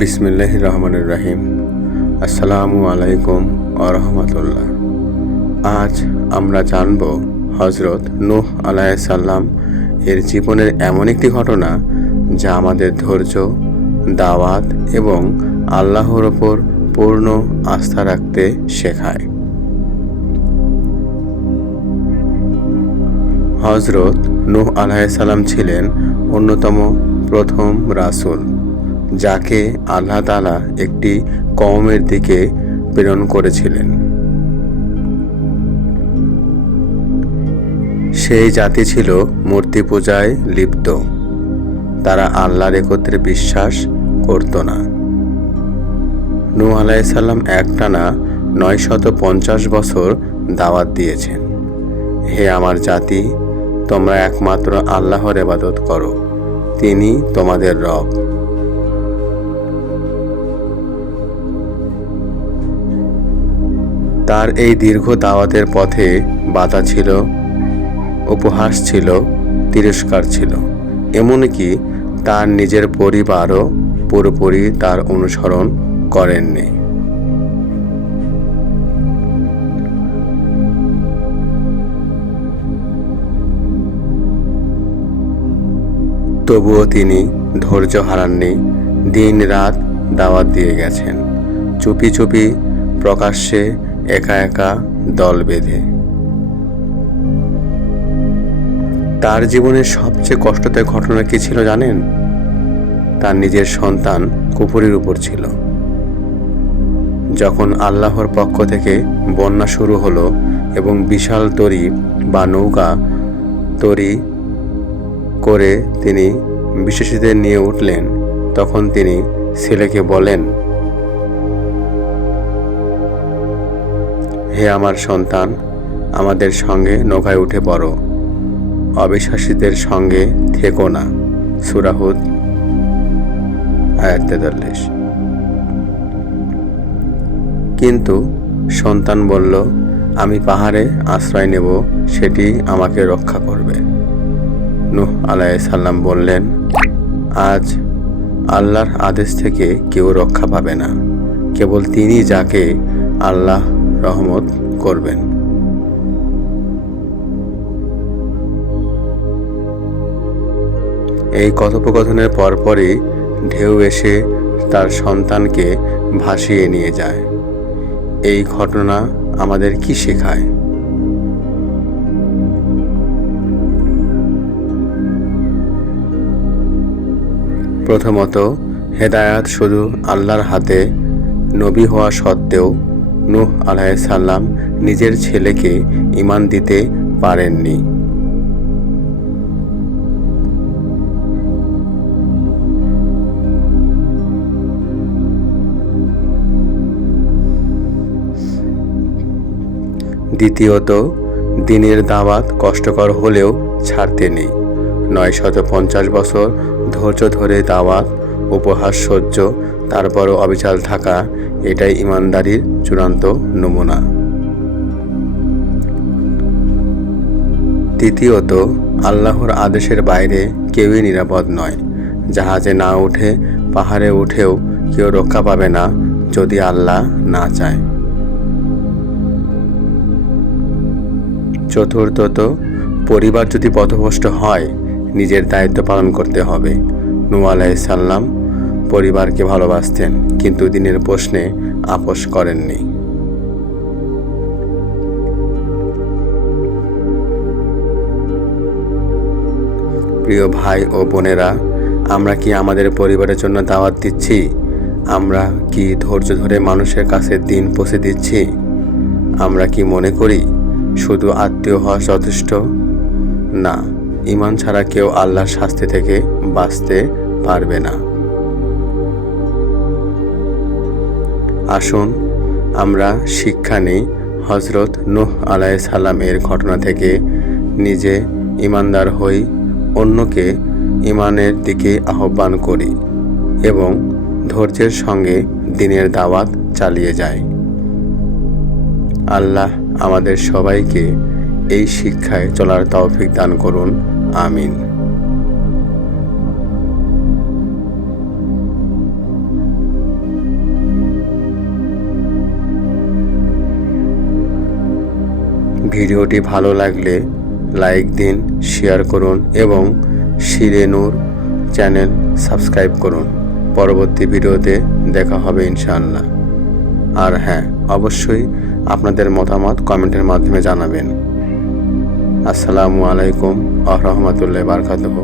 বিসমিল্লাহির রহমানির রহিম। আসসালামু আলাইকুম ওয়া রাহমাতুল্লাহ। আজ আমরা জানব হযরত নূহ আলাইহিস সালাম এর জীবনের এমন একটি ঘটনা যা আমাদের ধৈর্য, দাওয়াত এবং আল্লাহর ওপর পূর্ণ আস্থা রাখতে শেখায়। হযরত নূহ আলাইহিস সালাম ছিলেন অন্যতম প্রথম রাসূল, যাকে আল্লাহ তাআলা একটি কওমের দিকে প্রেরণ করেছিলেন। সেই জাতি ছিল মূর্তি পূজায় লিপ্ত। তারা আল্লাহর একত্রে বিশ্বাস করত না। নূহ আলাইহিস সালাম একটানা 950 বছর দাওয়াত দিয়েছেন, হে আমার জাতি, তোমরা একমাত্র আল্লাহর ইবাদত করো, তিনি তোমাদের রব। তার এই দীর্ঘ দাওয়াতের পথে বাধা ছিল, উপহাস ছিল, তিরস্কার ছিল, এমনকি তার নিজের পরিবারও পুরোপুরি তার অনুসরণ করেননি। তবুও তিনি ধৈর্য হারাননি, দিন রাত দাওয়াত দিয়ে গেছেন, চুপি চুপি, প্রকাশ্যে, একা একা, দল বেঁধে। তার জীবনের সবচেয়ে কষ্টদায়ক ঘটনা কি ছিল জানেন? তার নিজের সন্তান কুফরির উপর ছিল। যখন আল্লাহর পক্ষ থেকে বন্যা শুরু হলো এবং বিশাল তরী বা নৌকা তৈরি করে তিনি বিশ্বাসীদের নিয়ে উঠলেন, তখন তিনি ছেলেকে বলেন, হে আমার সন্তান, আমাদের সঙ্গে নৌকায় উঠে পড়ো, অবিশ্বাসীদের সঙ্গে থেকো না। সূরা হুদ আয়াত 43। কিন্তু সন্তান বলল, আমি পাহাড়ে আশ্রয় নেব, সেটি আমাকে রক্ষা করবে। নূহ আলাইহিস সালাম বললেন, আজ আল্লাহর আদেশ থেকে কেউ রক্ষা পাবে না, কেবল তিনি যাকে আল্লাহ রহমত করবেন। এই কথোপকথনের পরপরই ঢেউ এসে তার সন্তানকে ভাসিয়ে নিয়ে যায়। এই ঘটনা আমাদের কি শেখায়? প্রথমত, হেদায়াত শুধু আল্লাহর হাতে। নবী হওয়া সত্ত্বেও নূহ আলাইহিস সালাম নিজের ছেলেকে ঈমান দিতে পারেননি। দ্বিতীয়ত, দ্বীনের দাওয়াত কষ্টকর হলেও ছাড়তে নেই। 950 বছর ধৈর্য ধরে দাওয়াত, উপহাস সহ্য, তারপরও অবিচল থাকা, এটাই ঈমানদারির চূড়ান্ত নমুনা। তৃতীয়ত, আল্লাহর আদেশের বাইরে কেউই নিরাপদ নয়। জাহাজে না উঠে পাহাড়ে উঠেও কেউ রক্ষা পাবে না যদি আল্লাহ না চায়। চতুর্থত, পরিবার যদি পথভ্রষ্ট হয়, নিজের দায়িত্ব পালন করতে হবে। নূহ আলাইহিস সালাম পরিবারকে ভালোবাসতেন, কিন্তু দ্বীনের প্রশ্নে আপোস করেননি। প্রিয় ভাই ও বোনেরা, আমরা কি আমাদের পরিবারের জন্য দাওয়াত দিচ্ছি? আমরা কি ধৈর্য ধরে মানুষের কাছে দ্বীন পৌঁছে দিচ্ছি? আমরা কি মনে করি শুধু আত্মীয় হওয়া যথেষ্ট? না, ঈমান ছাড়া কেউ আল্লাহর শাস্তি থেকে বাঁচতে পারবে না। আসুন আমরা শিক্ষা নিই হযরত নূহ আলাইহিস সালাম এর ঘটনা থেকে, নিজে ঈমানদার হই, অন্যকে ঈমানের দিকে আহ্বান করি এবং ধৈর্যের সঙ্গে দ্বীনের দাওয়াত চালিয়ে যাই। আল্লাহ আমাদের সবাইকে এই শিক্ষায় চলার তৌফিক দান করুন। আমিন। ভিডিওটি ভালো লাগলে লাইক দিন, শেয়ার করুন এবং শিরে নূর চ্যানেল সাবস্ক্রাইব করুন। পরবর্তী ভিডিওতে দেখা হবে ইনশাআল্লাহ। আর হ্যাঁ, অবশ্যই আপনাদের মতামত কমেন্টের মাধ্যমে জানাবেন। আসসালামু আলাইকুম ওয়া রাহমাতুল্লাহি ওয়া বারাকাতুহু।